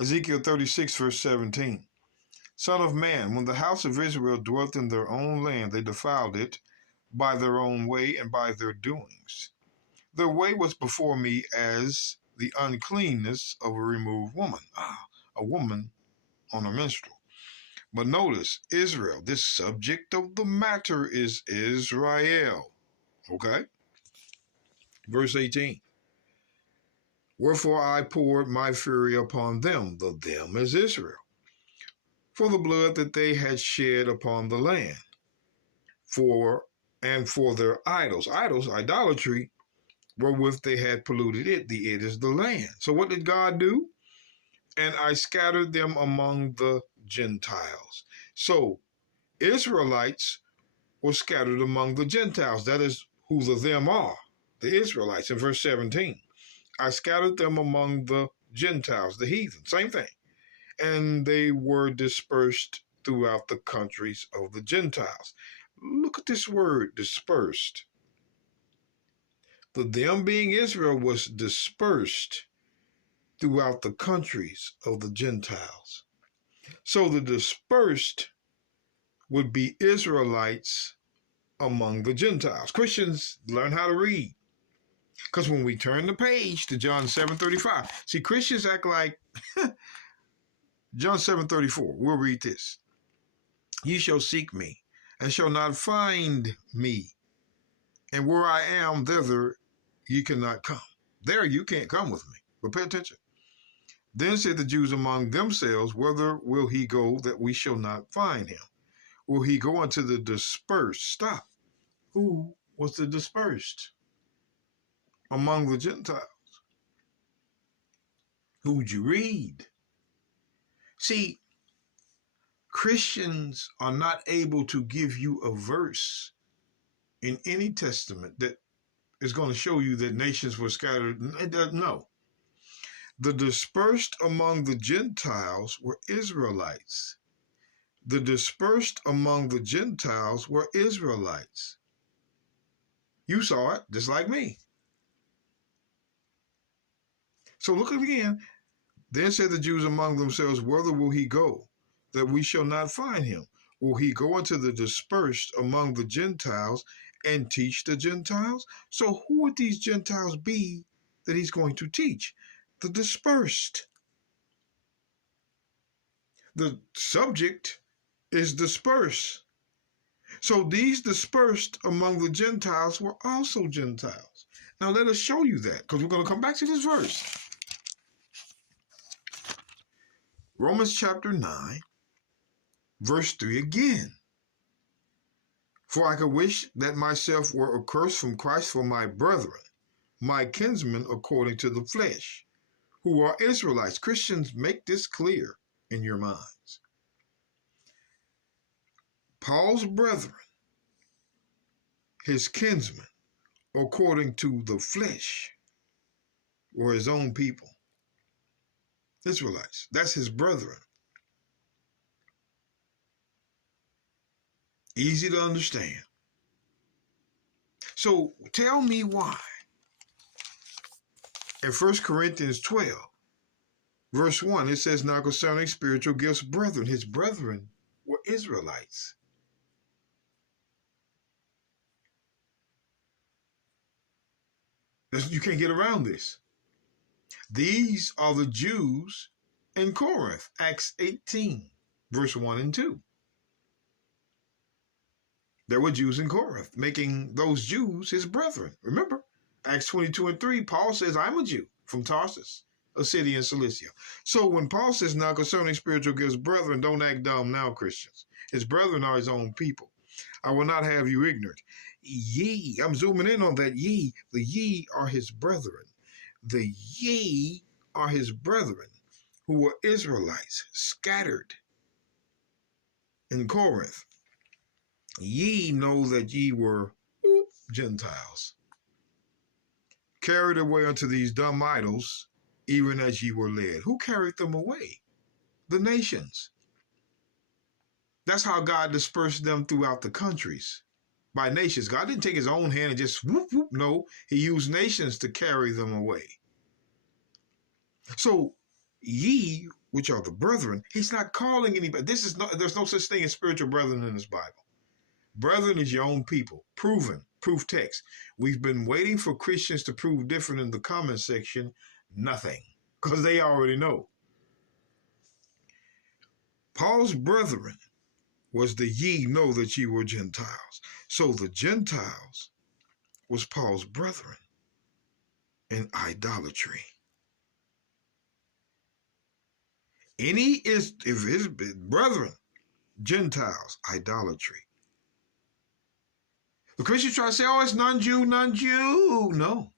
Ezekiel 36, verse 17. Son of man, when the house of Israel dwelt in their own land, they defiled it by their own way and by their doings. Their way was before me as the uncleanness of a removed woman, a woman on a menstrual. But notice, Israel, this subject of the matter is Israel. Okay? Verse 18. Wherefore I poured my fury upon them. The them is Israel. For the blood that they had shed upon the land. For their idols. Idols, idolatry, wherewith they had polluted it. The it is the land. So what did God do? And I scattered them among the Gentiles. So Israelites were scattered among the Gentiles. That is who the them are, the Israelites. In verse 17, I scattered them among the Gentiles, the heathen, same thing. And they were dispersed throughout the countries of the Gentiles. Look at this word, dispersed. The them being Israel was dispersed throughout the countries of the Gentiles. So the dispersed would be Israelites among the Gentiles. Christians learn how to read. Because when we turn the page to John 7:35, see, Christians act like John 7:34. We'll read this. Ye shall seek me and shall not find me. And where I am, thither ye cannot come. There you can't come with me. But pay attention. Then said the Jews among themselves, whither will he go that we shall not find him? Will he go unto the dispersed? Stop. Who was the dispersed? Among the Gentiles. Who would you read? See, Christians are not able to give you a verse in any testament that is going to show you that nations were scattered. No. The dispersed among the Gentiles were Israelites. The dispersed among the Gentiles were Israelites. You saw it, just like me. So look at it again. Then said the Jews among themselves, whither will he go, that we shall not find him? Will he go into the dispersed among the Gentiles and teach the Gentiles? So who would these Gentiles be that he's going to teach? The dispersed. The subject is dispersed. So these dispersed among the Gentiles were also Gentiles. Now let us show you that, because we're going to come back to this verse. Romans chapter 9, verse 3 again. For I could wish that myself were accursed from Christ for my brethren, my kinsmen according to the flesh, who are Israelites. Christians, make this clear in your minds. Paul's brethren, his kinsmen, according to the flesh, were his own people. Israelites. That's his brethren. Easy to understand. So tell me why. In 1 Corinthians 12, verse 1, it says, now concerning spiritual gifts, brethren. His brethren were Israelites. You can't get around this. These are the Jews in Corinth, Acts 18, verse 1 and 2. There were Jews in Corinth, making those Jews his brethren. Remember, Acts 22 and 3, Paul says, I'm a Jew from Tarsus, a city in Cilicia. So when Paul says, now concerning spiritual gifts, brethren, don't act dumb now, Christians. His brethren are his own people. I will not have you ignorant. Ye, I'm zooming in on that ye. The ye are his brethren. The ye are his brethren, who were Israelites, scattered in Corinth. Ye know that ye were Gentiles, carried away unto these dumb idols, even as ye were led. Who carried them away? The nations. That's how God dispersed them throughout the countries, by nations. God didn't take his own hand and just whoop, whoop. No, he used nations to carry them away. So Ye, which are the brethren, he's not calling anybody. There's no such thing as spiritual brethren in this Bible. Brethren is your own people. Proven, proof text. We've been waiting for Christians to prove different in the comment section. Nothing, because they already know. Paul's brethren was the ye know that ye were Gentiles. So the Gentiles was Paul's brethren in idolatry. If his brethren, Gentiles, idolatry. The Christians try to say, oh, it's non-Jew, non-Jew. No.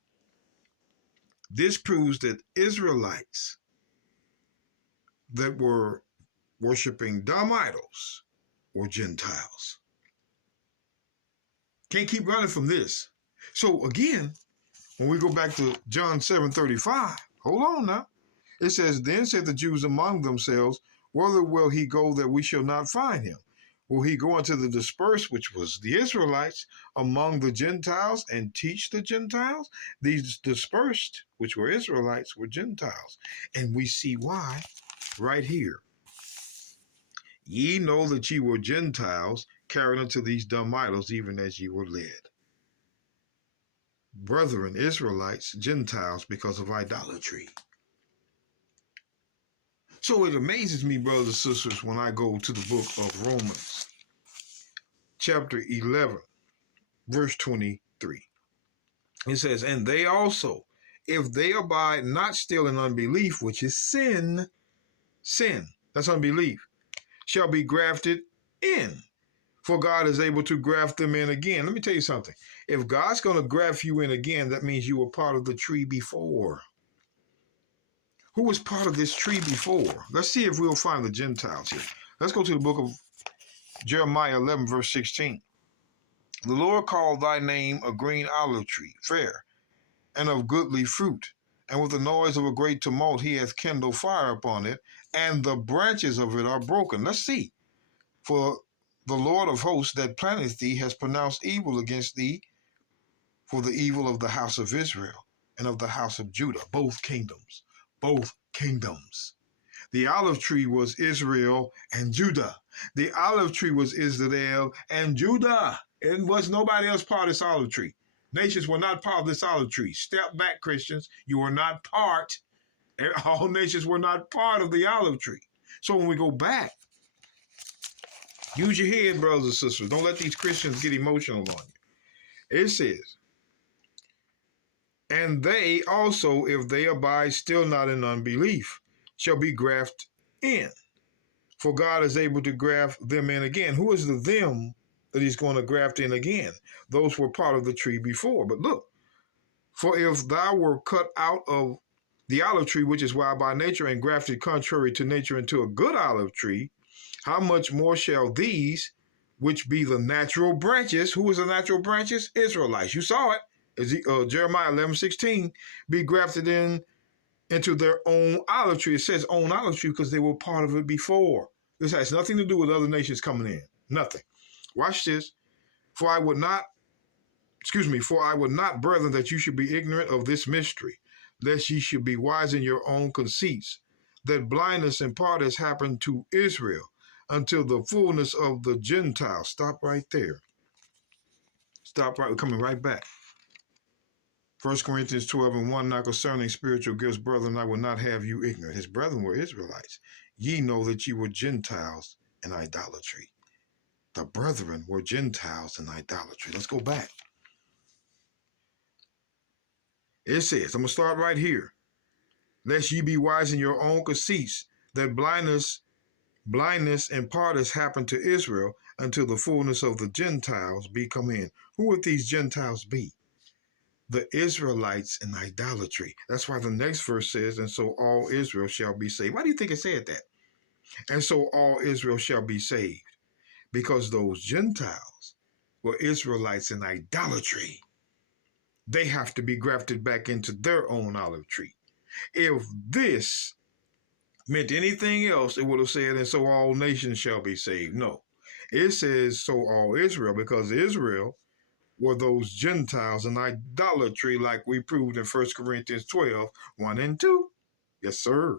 This proves that Israelites that were worshiping dumb idols were Gentiles. Can't keep running from this. So again, when we go back to John 7:35, hold on now. It says, then said the Jews among themselves, whither will he go that we shall not find him? Will he go unto the dispersed, which was the Israelites, among the Gentiles and teach the Gentiles? These dispersed, which were Israelites, were Gentiles. And we see why right here. Ye know that ye were Gentiles, carried unto these dumb idols, even as ye were led. Brethren, Israelites, Gentiles, because of idolatry. So it amazes me, brothers and sisters, when I go to the book of Romans, chapter 11, verse 23. It says, and they also, if they abide not still in unbelief, which is sin, that's unbelief, shall be grafted in. For God is able to graft them in again. Let me tell you something. If God's going to graft you in again, that means you were part of the tree before. Who was part of this tree before? Let's see if we'll find the Gentiles here. Let's go to the book of Jeremiah 11, verse 16. The Lord called thy name a green olive tree, fair, and of goodly fruit. And with the noise of a great tumult he hath kindled fire upon it, and the branches of it are broken. Let's see. For the Lord of hosts that planteth thee has pronounced evil against thee for the evil of the house of Israel and of the house of Judah. Both kingdoms. Both kingdoms. The olive tree was Israel and Judah. The olive tree was Israel and Judah. It was nobody else part of this olive tree. Nations were not part of this olive tree. Step back, Christians. You are not part. All nations were not part of the olive tree. So when we go back, use your head, brothers and sisters. Don't let these Christians get emotional on you. It says, and they also, if they abide still not in unbelief, shall be grafted in. For God is able to graft them in again. Who is the them that he's going to graft in again? Those were part of the tree before. But look, for if thou were cut out of the olive tree, which is wild by nature, and grafted contrary to nature into a good olive tree, how much more shall these, which be the natural branches, who is the natural branches? Israelites. You saw it. Jeremiah 11:16, be grafted into their own olive tree. It says own olive tree because they were part of it before. This has nothing to do with other nations coming in. Nothing. Watch this. For I would not, brethren, that you should be ignorant of this mystery, lest ye should be wise in your own conceits, that blindness in part has happened to Israel until the fullness of the Gentiles. Stop right there. Stop right. We're coming right back. 1 Corinthians 12:1, now concerning spiritual gifts, brethren, I will not have you ignorant. His brethren were Israelites. Ye know that ye were Gentiles in idolatry. The brethren were Gentiles in idolatry. Let's go back. It says, I'm going to start right here. Lest ye be wise in your own conceits, that blindness in part has happened to Israel until the fullness of the Gentiles be come in. Who would these Gentiles be? The Israelites in idolatry. That's why the next verse says, and so all Israel shall be saved. Why do you think it said that? And so all Israel shall be saved. Because those Gentiles were Israelites in idolatry. They have to be grafted back into their own olive tree. If this meant anything else, it would have said, and so all nations shall be saved. No. It says, so all Israel, because Israel were those Gentiles in idolatry, like we proved in 1 Corinthians 12:1 and 2. Yes, sir.